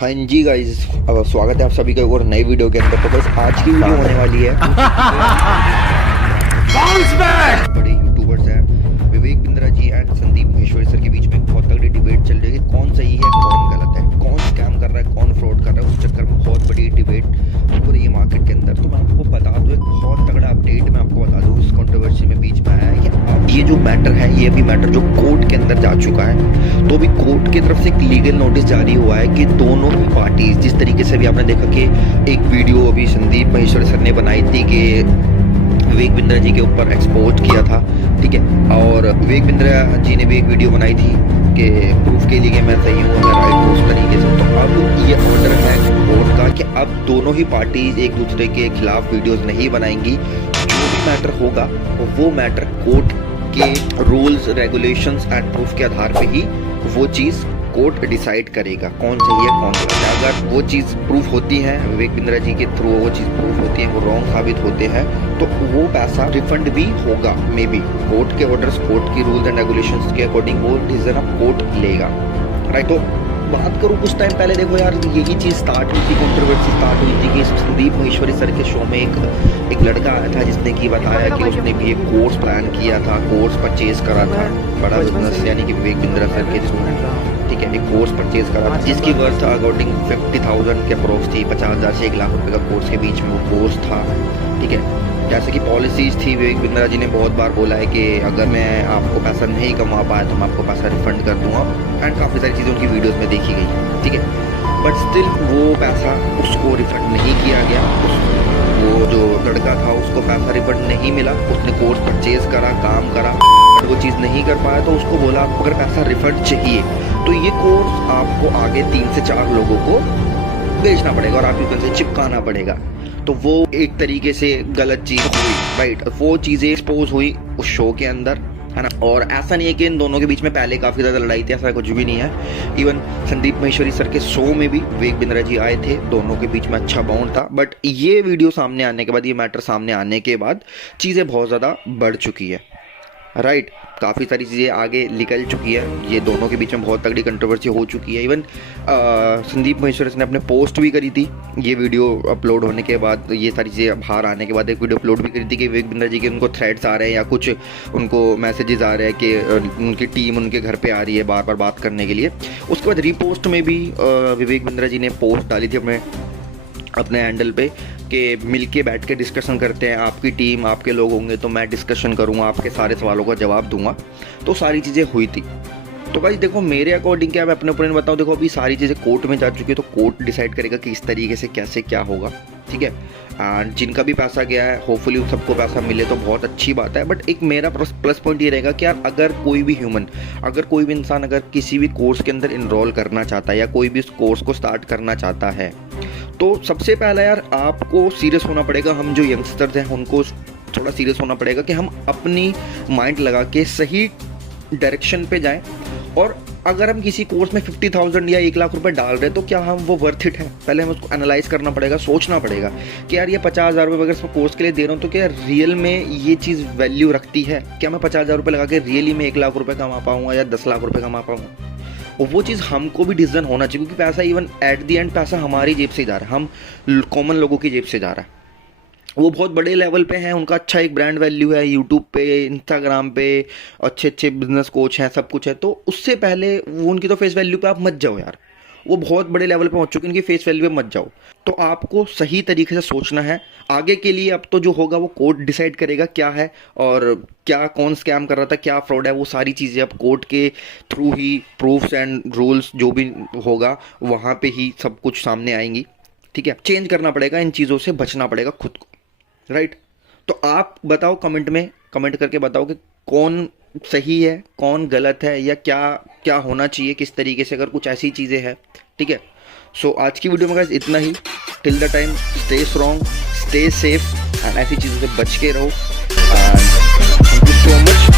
हाँ जी गाइस, स्वागत है आप सभी का एक और नई वीडियो के अंदर। तो बस आज की वीडियो होने वाली है बड़े यूट्यूबर्स हैं विवेक बिंद्रा जी एंड संदीप महेश्वरी सर के बीच में बहुत तगड़ी डिबेट चल रही है। कौन सही है, कौन गलत है, कौन स्कैम कर रहा है, कौन फ्रॉड कर रहा है। उस चक्कर में बहुत बड़ी डिबेट हो रही है मार्केट के अंदर। तो मैं आपको बता दूं, एक बहुत तगड़ा अपडेट मैं आपको बता दूं उस कंट्रोवर्सी में बीच में आया है कि अब ये जो मैटर है, ये भी मैटर जो कोर्ट के अंदर जा चुका है। तो अभी कोर्ट की तरफ से एक लीगल नोटिस जारी हुआ है कि दोनों ही पार्टीज, जिस तरीके से भी आपने देखा कि एक वीडियो अभी संदीप महेश्वरी सर ने बनाई थी कि विवेक बिंद्रा जी के ऊपर एक्सपोज किया था, ठीक है। और विवेक बिंद्रा जी ने भी एक वीडियो बनाई थी कि प्रूफ के लिए कि मैं सही हूँ, मैं राइट हूँ, उस तरीके से। तो अब ये ऑर्डर है कोर्ट का कि अब दोनों ही पार्टीज एक दूसरे के खिलाफ वीडियोस नहीं बनाएंगी। जो भी मैटर होगा वो मैटर कोर्ट के रूल्स, रेगुलेशंस एंड प्रूफ के आधार पे ही वो चीज़ कोर्ट डिसाइड करेगा कौन सही है कौन गलत है। अगर वो चीज़ प्रूफ होती है, विवेक बिंद्रा जी के थ्रू वो चीज़ प्रूफ होती है, वो रॉन्ग साबित होते हैं, तो वो पैसा रिफंड भी होगा। मे बी कोर्ट के ऑर्डर्स, कोर्ट की रूल्स एंड रेगुलेशंस के अकॉर्डिंग वो डिसीजन अब कोर्ट लेगा, राइट। तो बात करूँ कुछ टाइम पहले, देखो यार, यही चीज़ स्टार्ट हुई थी, कंट्रोवर्सी स्टार्ट हुई थी कि संदीप महेश्वरी सर के शो में एक लड़का आया था जिसने कि बताया कि उसने भी एक कोर्स प्लान किया था, कोर्स परचेज करा था, बड़ा बिजनेस यानी कि विवेक बिंद्रा सर के थ्रू, ठीक है, एक कोर्स परचेज करा था जिसकी वर्थ अकॉर्डिंग 50,000 के अप्रोक्स थी। 50,000 से 1 लाख रुपए का कोर्स के बीच में वो कोर्स था, ठीक है। जैसे कि पॉलिसीज थी, विवेक बिंद्रा जी ने बहुत बार बोला है कि अगर मैं आपको पैसा नहीं कमा पाया तो मैं आपको पैसा रिफंड कर दूंगा, एंड काफ़ी सारी चीज़ें उनकी वीडियोस में देखी गई, ठीक है। बट स्टिल वो पैसा उसको रिफंड नहीं किया गया। वो जो लड़का था उसको पैसा रिफंड नहीं मिला। उसने कोर्स परचेज करा, काम करा, वो चीज़ नहीं कर पाया तो उसको बोला आपको अगर पैसा रिफंड चाहिए तो ये कोर्स आपको आगे 3 से 4 लोगों को बेचना पड़ेगा और आपको उनसे चिपकाना पड़ेगा। तो वो एक तरीके से गलत चीज़ हुई, राइट। वो चीज़ें एक्सपोज हुई उस शो के अंदर, है ना। और ऐसा नहीं है कि इन दोनों के बीच में पहले काफ़ी ज़्यादा लड़ाई थी, ऐसा कुछ भी नहीं है। इवन संदीप महेश्वरी सर के शो में भी विवेक बिंद्रा जी आए थे, दोनों के बीच में अच्छा बॉन्ड था। बट ये वीडियो सामने आने के बाद, ये मैटर सामने आने के बाद चीज़ें बहुत ज़्यादा बढ़ चुकी है, राइट। काफ़ी सारी चीज़ें आगे निकल चुकी है, ये दोनों के बीच में बहुत तगड़ी कंट्रोवर्सी हो चुकी है। इवन संदीप महेश्वरी ने अपने पोस्ट भी करी थी, ये वीडियो अपलोड होने के बाद, ये सारी चीज़ें बाहर आने के बाद एक वीडियो अपलोड भी करी थी कि विवेक बिंद्रा जी के उनको थ्रेड्स आ रहे हैं या कुछ उनको मैसेजेस आ रहे हैं कि उनकी टीम उनके घर पर आ रही है बार बार बात करने के लिए। उसके बाद रीपोस्ट में भी विवेक बिंद्रा जी ने पोस्ट डाली थी अपने हैंडल पे कि मिलके बैठ के डिस्कशन करते हैं, आपकी टीम, आपके लोग होंगे तो मैं डिस्कशन करूँगा, आपके सारे सवालों का जवाब दूंगा। तो सारी चीज़ें हुई थी। तो भाई देखो, मेरे अकॉर्डिंग क्या, मैं अपने ओपिनियन बताऊँ, देखो अभी सारी चीज़ें कोर्ट में जा चुकी है तो कोर्ट डिसाइड करेगा कि इस तरीके से कैसे क्या होगा, ठीक है। एंड जिनका भी पैसा गया है, होपफुली उन सबको पैसा मिले तो बहुत अच्छी बात है। बट एक मेरा प्लस पॉइंट ये रहेगा कि यार अगर कोई भी ह्यूमन, अगर कोई भी इंसान अगर किसी भी कोर्स के अंदर इनरोल करना चाहता है या कोई भी उस कोर्स को स्टार्ट करना चाहता है, तो सबसे पहला यार आपको सीरियस होना पड़ेगा। हम जो यंगस्टर्स हैं उनको थोड़ा सीरियस होना पड़ेगा कि हम अपनी माइंड लगा के सही डायरेक्शन पे जाएं। और अगर हम किसी कोर्स में 50,000 या 1 लाख रुपए डाल रहे हैं तो क्या हम वो वर्थ इट है, पहले हमें उसको एनालाइज करना पड़ेगा, सोचना पड़ेगा कि यार ये 50,000 रुपये अगर कोर्स के लिए दे रहा हूँ तो क्या रियल में ये चीज़ वैल्यू रखती है, क्या मैं 50,000 रुपये लगा के रियली में 1 लाख रुपये कमा पाऊँगा या 10 लाख रुपये कमा पाऊँगा। और वो चीज़ हमको भी डिसीजन होना चाहिए, क्योंकि पैसा इवन एट दी एंड पैसा हमारी जेब से जा रहा है, हम कॉमन लोगों की जेब से जा रहा है। वो बहुत बड़े लेवल पे हैं, उनका अच्छा एक ब्रांड वैल्यू है, यूट्यूब पे, इंस्टाग्राम पे अच्छे अच्छे बिजनेस कोच हैं, सब कुछ है। तो उससे पहले वो उनकी तो फेस वैल्यू पे आप मत जाओ यार, वो बहुत बड़े लेवल पे पहुंच चुके हैं, उनकी फेस वैल्यू पे मत जाओ। तो आपको सही तरीके से सोचना है आगे के लिए। अब तो जो होगा वो कोर्ट डिसाइड करेगा क्या है और क्या, कौन स्कैम कर रहा था, क्या फ्रॉड है, वो सारी चीज़ें अब कोर्ट के through he proofs and rules जो भी होगा वहाँ पे ही सब कुछ सामने आएंगी, ठीक है। चेंज करना पड़ेगा, इन चीज़ों से बचना पड़ेगा खुद को, राइट। तो आप बताओ, कमेंट करके बताओ कि कौन सही है, कौन गलत है, या क्या क्या होना चाहिए, किस तरीके से, अगर कुछ ऐसी चीज़ें हैं, ठीक है। सो आज की वीडियो में गाइस इतना ही। Till the time stay strong, stay safe and ऐसी चीज़ों से बच के रहो। Thank you so much.